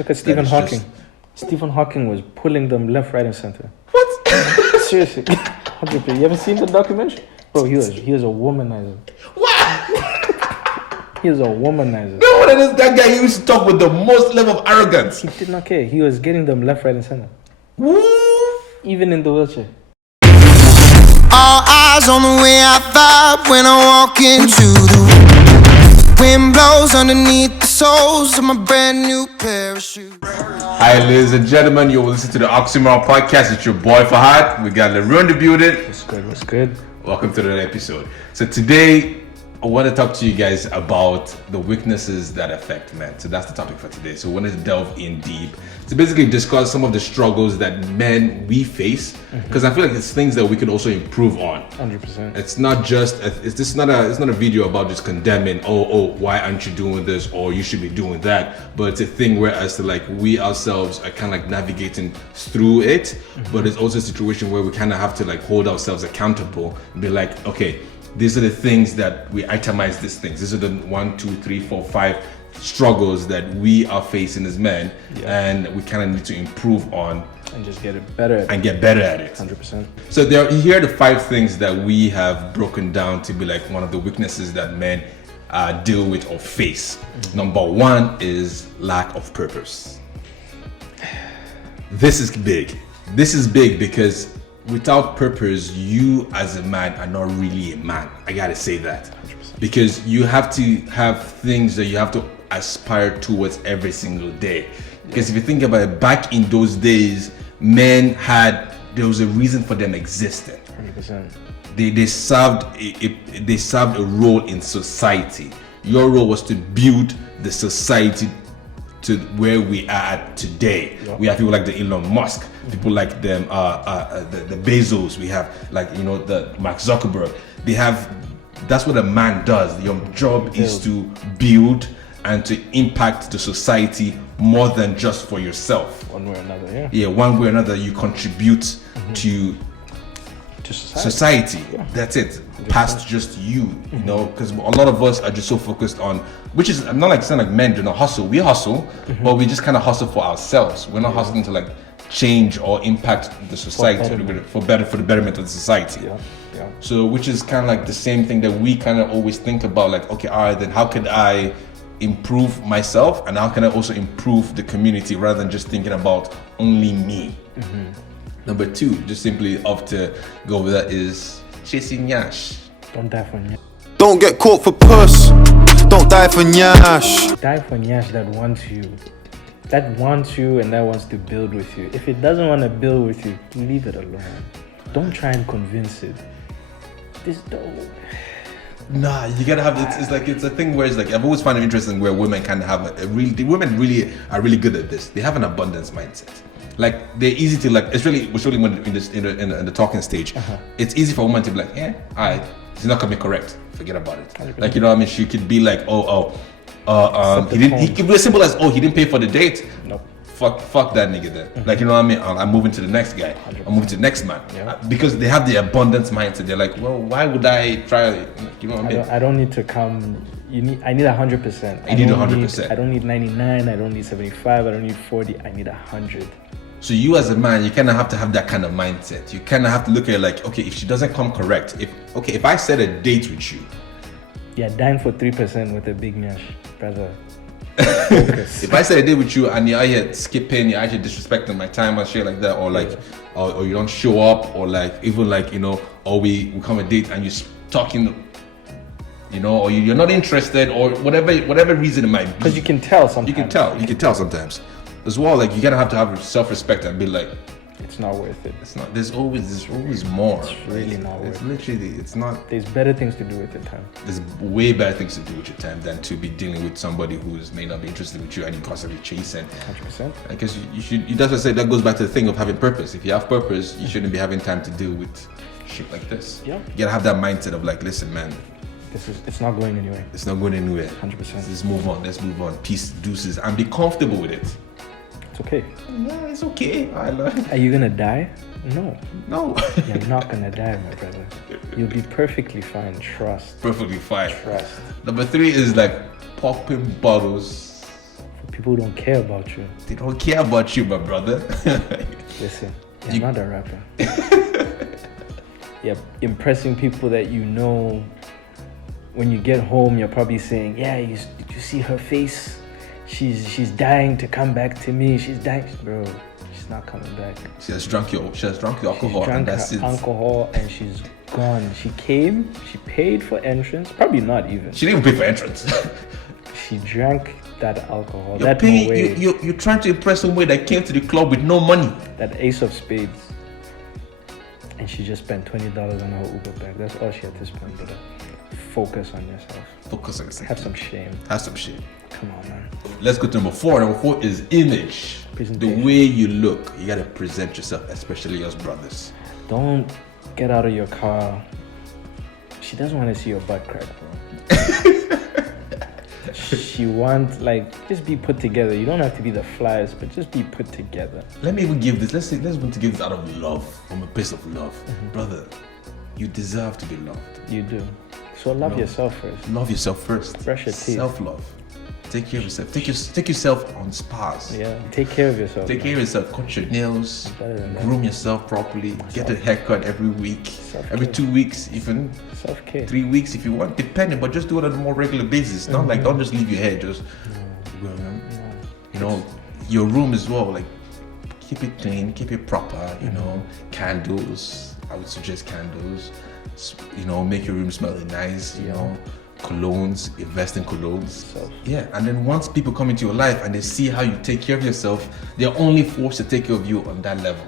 Look at Stephen Hawking. Stephen Hawking was pulling them left, right, and center. What? Seriously. 100%. You ever seen the documentary? Bro, he was a womanizer. What? He was a womanizer. No, what is that guy used to talk with the most level of arrogance. He did not care. He was getting them left, right, and center. Woo! Even in the wheelchair. All eyes on the way I vibe when I walk into the wind blows underneath the soles of my brand new pair of shoes. Hi, ladies and gentlemen. You're listening to the Oxymoron Podcast. It's your boy Fahad. We got Leroy in the building. What's good? Welcome to the episode. So today, I want to talk to you guys about the weaknesses that affect men. So that's the topic for today. So we want to delve in deep to basically discuss some of the struggles that men we face, because I feel like it's things that we can also improve on. 100%. It's not just it's not a video about just condemning, why aren't you doing this, or you should be doing that, but it's a thing where as to like we ourselves are kind of like navigating through it, but it's also a situation where we kind of have to like hold ourselves accountable and be like, okay, these are the things that we itemize these things. These are the 1, 2, 3, 4, 5 struggles that we are facing as men, and we kind of need to improve on And just get better at it. 100%. So here are the 5 things that we have broken down to be like one of the weaknesses that men deal with or face. Number 1 is lack of purpose. This is big. This is big because without purpose, you as a man are not really a man. I gotta say that. 100%. Because you have to have things that you have to aspire towards every single day. Because if you think about it, back in those days, men there was a reason for them existing. 100%. They served a role in society. Your role was to build the society to where we are at today. We have people like the Elon Musk, people like them, the Bezos. We have like the Mark Zuckerberg. That's what a man does. Your job is to build and to impact the society more than just for yourself. One way or another, yeah. One way or another, you contribute to society. Yeah. That's it. Past just you, because a lot of us are just so focused on, which is, I'm not like saying like men do not hustle. We hustle, but we just kind of hustle for ourselves. We're not hustling to like change or impact the society for the betterment of the society. Yeah. So, which is kind of like the same thing that we kind of always think about, like, okay, all right, then how could I improve myself, and how can I also improve the community rather than just thinking about only me? Number 2, just simply off to go over that, is chasing Nyash. Don't die for Nyash. Don't get caught for puss. Don't die for Nyash. Die for Nyash that wants you. That wants you and that wants to build with you. If it doesn't want to build with you, leave it alone. Don't try and convince it. Nah, you gotta have it's a thing where it's like I've always found it interesting where women kind of have women really are really good at this. They have an abundance mindset. Like they're easy to like. It's really when in the talking stage, it's easy for a woman to be like, alright, he's not coming correct. Forget about it. 100%. Like what I mean, she could be like, he could be as simple as he didn't pay for the date. Nope. Fuck that nigga then. Like what I mean, I'm moving to the next guy. 100%. I'm moving to the next man. Yeah. Because they have the abundance mindset. They're like, well, why would I try? You know what I mean? I don't need to come. I need 100%. I need 100%. I don't need 99. I don't need 75. I don't need 40. I need 100. So you as a man, you kind of have to have that kind of mindset. You kind of have to look at it like, okay, if she doesn't come correct, if I set a date with you. Yeah, dying for 3% with a big Nyash, brother. Focus. If I set a date with you and you're out here skipping, you're actually disrespecting my time and shit like that, or like, or you don't show up, or like even like or we come a date and you're talking, or you're not interested, or whatever reason it might be. Because you can tell sometimes. You can tell sometimes. As well, like you gotta have self-respect and be like, it's not worth it. It's not. There's always more. It's really not worth it. It's not. There's better things to do with your time. There's way better things to do with your time than to be dealing with somebody who may not be interested with you and you constantly chasing. 100%. Because you should. That's what I say. That goes back to the thing of having purpose. If you have purpose, you shouldn't be having time to deal with shit like this. Yeah. You gotta have that mindset of like, listen, man. It's not going anywhere. It's not going anywhere. 100%. Let's move on. Peace, deuces, and be comfortable with it. Okay. Yeah, it's okay. I love it. Are you gonna die? No. You're not gonna die, my brother. You'll be perfectly fine. Trust. Perfectly fine. Trust. Number 3 is like popping bottles people don't care about you. They don't care about you, my brother. Listen, you're not a rapper. You're impressing people that you know. When you get home, you're probably saying, yeah, did you see her face? She's dying to come back to me. She's dying. Bro, she's not coming back. She has drunk your alcohol, She and drank that's her it. alcohol and she's gone. She came, she paid for entrance, probably not even. She didn't even pay for entrance. She drank that alcohol. You're that paying. Moët, You're trying to impress somebody that came to the club with no money. that ace of spades. And she just spent $20 on her Uber bag. That's all she had to spend, brother. Focus on yourself. Focus on yourself. Have some shame. Have some shit. Come on, man. Let's go to number 4. Number 4 is image. The Presentation. way you look. You gotta present yourself, especially as brothers. Don't get out of your car. She doesn't want to see your butt crack, bro. She wants, just be put together. You don't have to be the flyest, but just be put together. Let me even give this. Let's even give this out of love, from a place of love, brother. You deserve to be loved. You do. So love No. yourself first. Love yourself first. Brush your teeth. Self-love. Take care of yourself. Take yourself on spas. Yeah. Take care of yourself. Take care of yourself. Cut your nails. Better than that. Groom yourself properly. Get a haircut every week. Self-care. Every 2 weeks, even Self-care. 3 weeks if you want, depending. But just do it on a more regular basis. Not like don't just leave your hair. Just you know, your room as well. Like keep it clean, keep it proper. You know, candles. I would suggest candles. You know, make your room smell nice. You know, colognes. Invest in colognes. Self. Yeah, and then once people come into your life and they see how you take care of yourself, they're only forced to take care of you on that level.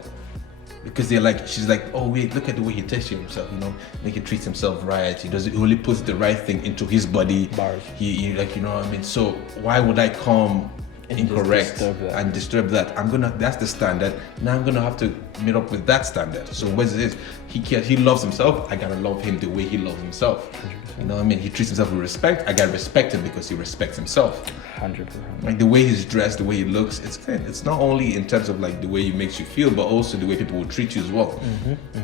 Because she's like, oh wait, look at the way he takes care of himself, you know, he treats himself right. He only puts the right thing into his body. Bars. He like, you know what I mean? So why would I come And just incorrect disturb that. and disturb that? That's the standard. Now I'm gonna have to meet up with that standard. So what is this? He loves himself. I gotta love him the way he loves himself. 100%. You know what I mean? He treats himself with respect. I gotta respect him because he respects himself. 100%. Like the way he's dressed, the way he looks, it's good. It's not only in terms of like the way he makes you feel, but also the way people will treat you as well.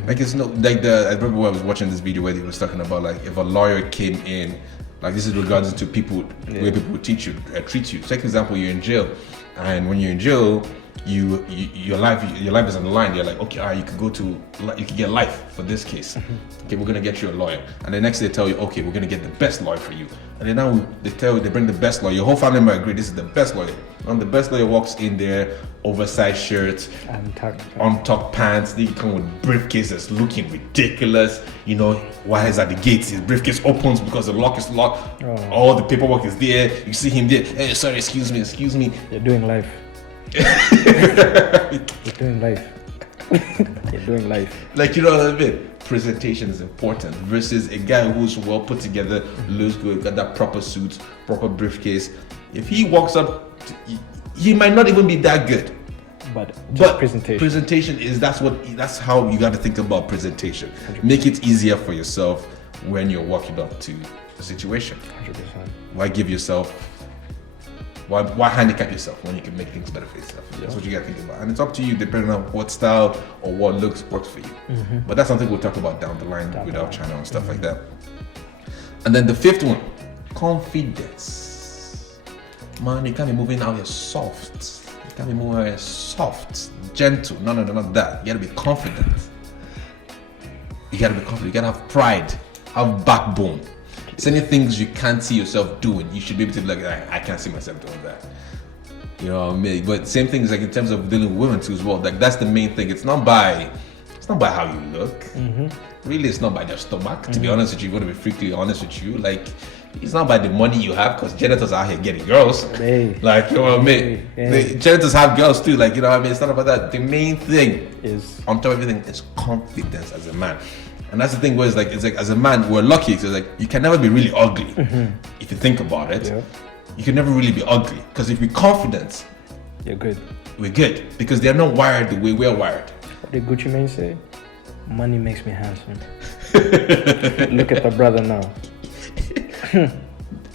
Like it's not like I remember when I was watching this video where he was talking about like if a lawyer came in, like this is regards to people, the way people would treat you. Take for example, you're in jail, and when you're in jail, your life is on the line. You're like, okay, all right, you can get life for this case. Okay, we're gonna get you a lawyer, and the next day they tell you, okay, we're gonna get the best lawyer for you. And then now they bring the best lawyer. Your whole family member agree this is the best lawyer. And the best lawyer walks in there, oversized shirt, untucked pants. They come with briefcases looking ridiculous. You know, while he's at the gates, his briefcase opens because the lock is locked. Oh. All the paperwork is there. You see him there. Hey, sorry, excuse me. You're doing life. You're doing life. You're doing life. Like, you know what I mean? Presentation is important versus a guy who's well put together, looks good, got that proper suit, proper briefcase. If he walks up, he might not even be that good. But presentation. Presentation that's how you got to think about presentation. 100%. Make it easier for yourself when you're walking up to a situation. 100%. Why handicap yourself when you can make things better for yourself? That's what you gotta think about. And it's up to you depending on what style or what looks works for you. But that's something we'll talk about down the line with our channel and stuff like that. And then the 5th one, confidence. Man, you can't be moving out here soft. You can't be moving out here soft, gentle. No, not that. You gotta be confident. You gotta have pride, have backbone. Certain things you can't see yourself doing, you should be able to be like, I can't see myself doing that. You know what I mean? But same thing is like in terms of dealing with women too as well. Like that's the main thing. It's not by how you look. Really, it's not by their stomach. To be honest with you, I'm gonna be freakily honest with you. Like it's not by the money you have, because janitors are out here getting girls. Hey. Like, you know what I mean? Hey. The janitors have girls too. Like, you know what I mean? It's not about that. The main thing Is on top of everything is confidence as a man. And that's the thing where it's like as a man, we're lucky. So like you can never be really ugly if you think about it. Yeah. You can never really be ugly, because if we're confident, you're good. we're good, because they're not wired the way we're wired. What did Gucci Mane say? Money makes me handsome. Look at the brother now.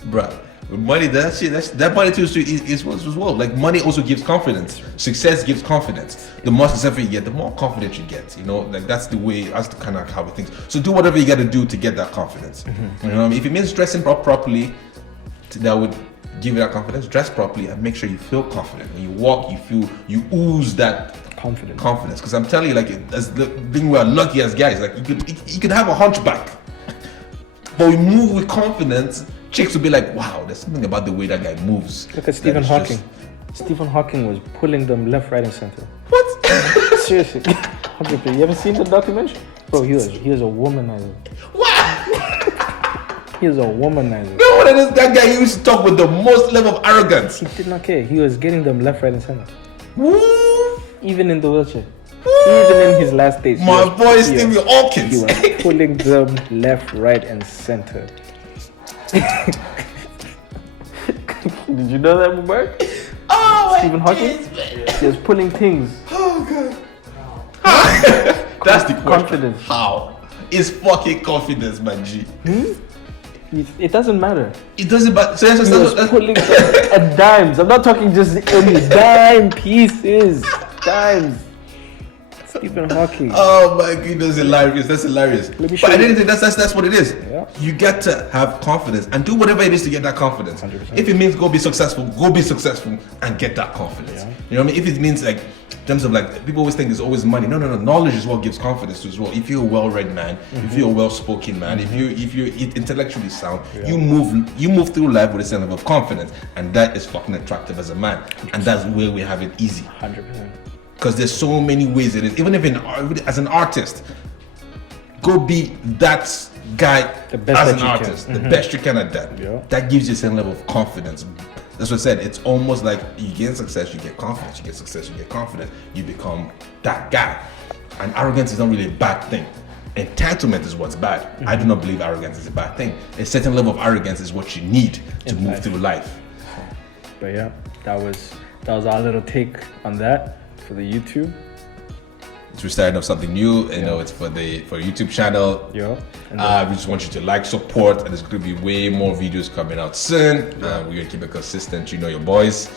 Bruh, with money, that money too is as well. Like money also gives confidence. Success gives confidence. The more successful you get, the more confidence you get. You know, like that's the kind of how we think. So do whatever you got to do to get that confidence. You know what I mean? If it means dressing properly, that would give you that confidence. Dress properly and make sure you feel confident. When you walk, you ooze that confidence. Because I'm telling you, like, as the thing we're lucky as guys, like you could have a hunchback, but we move with confidence. Chicks will be like, wow, there's something about the way that guy moves. Look at Stephen Hawking. Stephen Hawking was pulling them left, right, and center. What? Seriously, 100%. You ever seen the documentary? Bro, he was a womanizer. What? He was a womanizer. No, what it is, that guy used to talk with the most level of arrogance. He did not care. He was getting them left, right, and center. Woo! Even in the wheelchair. Even in his last days. My boy Stevie Hawkins. He was pulling them left, right, and center. Did you know that, Mubarak? Oh, Stephen Hawking? He was pulling things. Oh god. That's the question. Confidence. How? It's fucking confidence, man. G. It doesn't matter. It doesn't matter. So He was pulling them at dimes. I'm not talking just any dime pieces. Dimes. Stephen Hawking. Oh my goodness, hilarious. That's hilarious. Let me show But I you. didn't think that's what it is. Yeah. You get to have confidence and do whatever it is to get that confidence. 100%. If it means go be successful and get that confidence. Yeah. You know what I mean? If it means like in terms of like people always think it's always money. No. Knowledge is what gives confidence to as well. If you're a well-read man, if you're a well-spoken man, if you're intellectually sound, you move through life with a sense of confidence, and that is fucking attractive as a man. 100%. And that's where we have it easy. 100%. Because there's so many ways it is. Even if as an artist, go be that guy The best as that an you artist, can. the best you can at that. Yeah. That gives you a certain level of confidence. That's what I said. It's almost like you gain success, you get confidence. You get success, you get confidence. You become that guy. And arrogance is not really a bad thing. Entitlement is what's bad. I do not believe arrogance is a bad thing. A certain level of arrogance is what you need to move through life. But yeah, that was our little take on that for the YouTube. We're starting off something new. You know, it's for YouTube channel. Yeah. We just want you to like, support, and there's going to be way more videos coming out soon. We're going to keep it consistent. You know your boys.